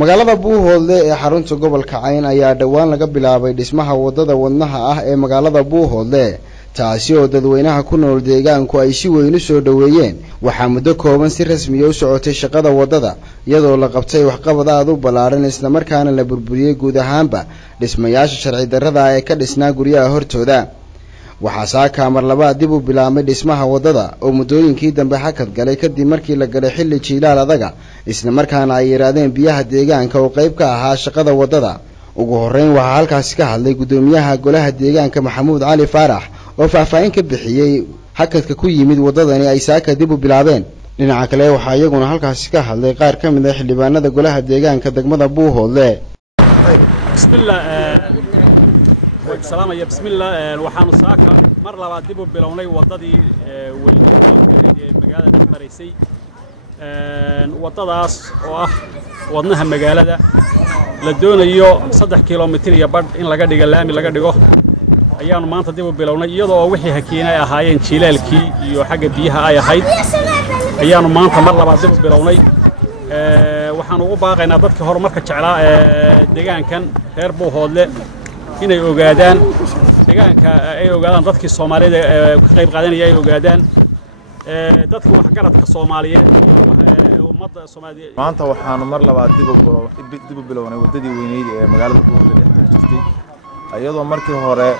magaalada Buuhoodle ee xarunta gobolka Cayn ayaa dhawaan laga bilaabay dhismaha wadada wadnaha ah ee magaalada Buuhoodle taasi oo dadweynaha ku nool deegaanku ay si weyn u soo dhaweeyeen waxa muddo kooban si rasmi ah u socotay shaqada wadada iyadoo la qabtay waxqabad aad u balaaran isla markaana la burburiyay guud ahaanba dhismayaasha sharci darrada ah ee ka dhisnaa guryaha hortooda waxa saaka mar labaad dib u bilaabmay dhismaha wadada oo muddooyinkii dambe hakad galay kadib markii la galay xilli jiilaal adaga isla markaana ay yiraadeen biyaha deegaanka oo qayb ka ahaa shaqada wadada ugu horeyn waxa halkaas ka hadlay gudoomiyaha golaha deegaanka Maxamuud Cali Faarax oo faahfaahin ka bixiyay hakadka ku yimid wadadani ay saaka dib u bilaabeen dhinaca kale waxa iyaguna halkaas ka hadlay qaar ka mid ah xildhibaanada golaha deegaanka degmada Buuhoodle السلام عليكم بسم الله waxaanu saaka mar labaad dib u bilownay wadadii magaalada Dhexmareysay wadadaas oo ah wadnaha magaalada la doonayo 3 kiiloomitir iyo badh in laga dhigo laami laga dhigo ayaanu maanta dib u bilownay iyadoo wixii hakiinay ahaayeen jiilaalkii iyo xagga biyaha ay ahayd ayaanu maanta mar labaad dib u bilownay waxaan ugu baaqaynaa dadka horumarka jeclaa deegaankan reer Buuhoodle inay ogaadaan deegaanka ay ogaadaan dadkii Soomaaliyeed ka qayb qaadanaya ay ogaadaan dadka wax garadka Soomaaliyeed ummadda Soomaaliyeed maanta waxaanu mar labaad dib u bilownay wadadii weyneyd ee magaalada Buuhoodle dhex jirtay ayadoo markii hore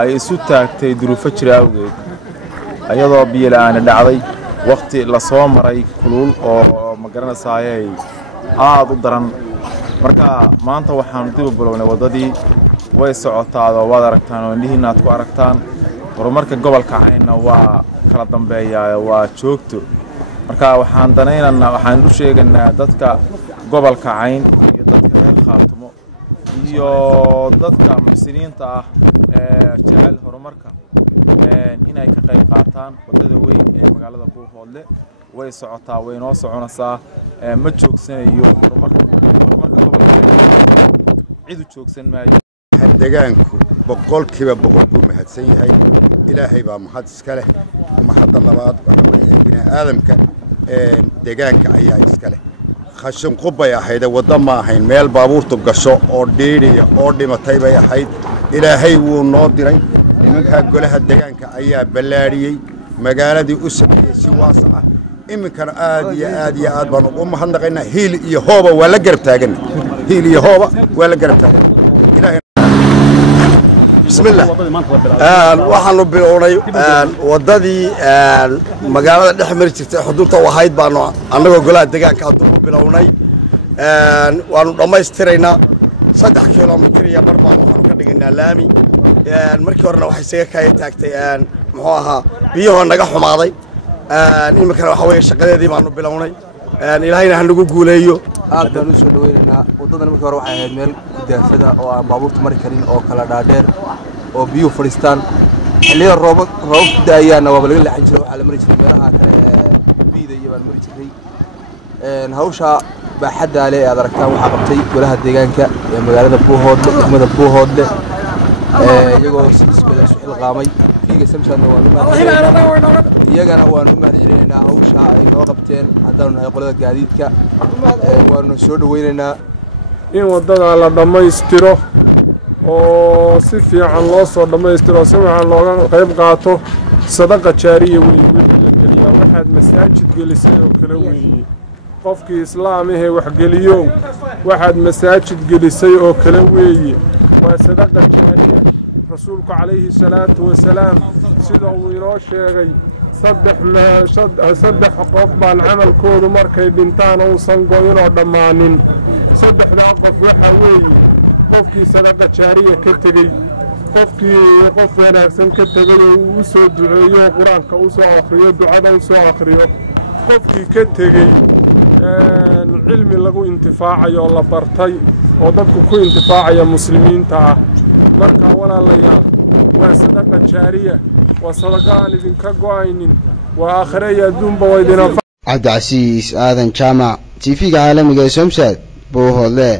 ay isu taagtay duruufo jira awgeed ayadoo biyo la'aan dhacday waqti la soo maray kulul oo ma garanaysay aad u daran marka maanta waxaanu dib u bilownay wadadii way socotaa oo wada aragtaan oo indhihiina aad ku aragtaan horumarka gobolka Caynna waa kala dambeeyaa waa joogto marka waxaan danaynaynaa waxaan u sheegaynaa dadka gobolka Cayn iyo dadka reer Khaatumo iyo dadka muslimiinta ah ee jecel horumarka inay ka qayb qaataan wadada weyn ee magaalada Buuhoodle way socotaa way noo soconaysaa ma joogsanayo horumarka gobolka cid u joogsan maayo deegaanku boqolkiiba boqol buu mahadsan yahay ilaahay baa mahad iska leh mahadda labaad waxa weeye bini'aadamka deegaanka ayaa iska leh khashin qubay ahayd wada ma ahayn meel baabuurtu gasho oo dhiiriya oo dhimatay bay ahayd ilaahay wuu noo diray nimanka golaha deegaanka ayaa ballaariyay magaaladii u sameeyay si waasa ah iminkana aad baan ugu mahadnaqaynaa hiil iyo hooba waa la garab taagan hiil iyo hooba waa la garab taagan بسم الله waxaanu bilownay wadadii magaalada Dhexmar jirtay xuduudta wahayd baanu anagoo golaha deegaanka hadda u bilownay waanu dhameystiraynaa 3 kiiloomitir iyo bar baan waxaanu ka dhignaa laami markii horena waxay isaga kaay taagtay muxuu ahaa biyaha naga xumaaday iminkana waxa weeye shaqadeedii baanu bilownay ilaahayna ha nagu guuleeyo aad baan u soo dhaweynaynaa wadadan markii hore waxay ahayd meel gudaafada oo aan baabuurta mari karin oo kala dhaadheer oo biyo fadhiistaan xilliyada roob da'ayana waa laga leexan jiray waxa la mari jiray meelaha kale ee biida iyo baan mari jiray hawsha baaxadda leh aad aragtaan waxa qabtay golaha deegaanka ee magaalada Buuhoodle degmada Buuhoodle iyagoo si isbedel isu xilqaamay fiiga samsadna waa iyagana waan u mahadcelinaynaa hawsha ay noo qabteen haddana nahay qolada gaadiidka waanu soo dhaweynaynaa in wadada la dhameystiro oo si fiican loo soo dhameystiro si fiican looga qayb qaato sadaqa jaariya weyn la geliyaa waxaad masaajid gelisay oo kala weeyay qofkii islaamihii wax geliyo waxaad masaajid gelisay oo kala weeyay waa sadaqa jaariya rasuulku calayhi salaatu wasalaam sida uu inoo sheegay saddex qof baan camalkoodu markay dhintaan uusan go'in oo dhammaanin saddexdaa qof waxa weeye qofkii sadaqa jaariya ka tegey qofkii qof wanaagsan ka tegey oo uu u soo duceeyo quraanka u soo akhriyo ducada u soo akhriyo qofkii ka tegey cilmi lagu intifaacayo la bartay oo dadku ku intifaacaya muslimiinta ah marka walaalayaal waa sadaqa jaariya waa sadaqa aan idinka go'aynin waa aakhire iyo adduunba waa idin Cabdi Casiis Aadan Jaamac TV-ga caalamiga ee Somsad Buuhoodle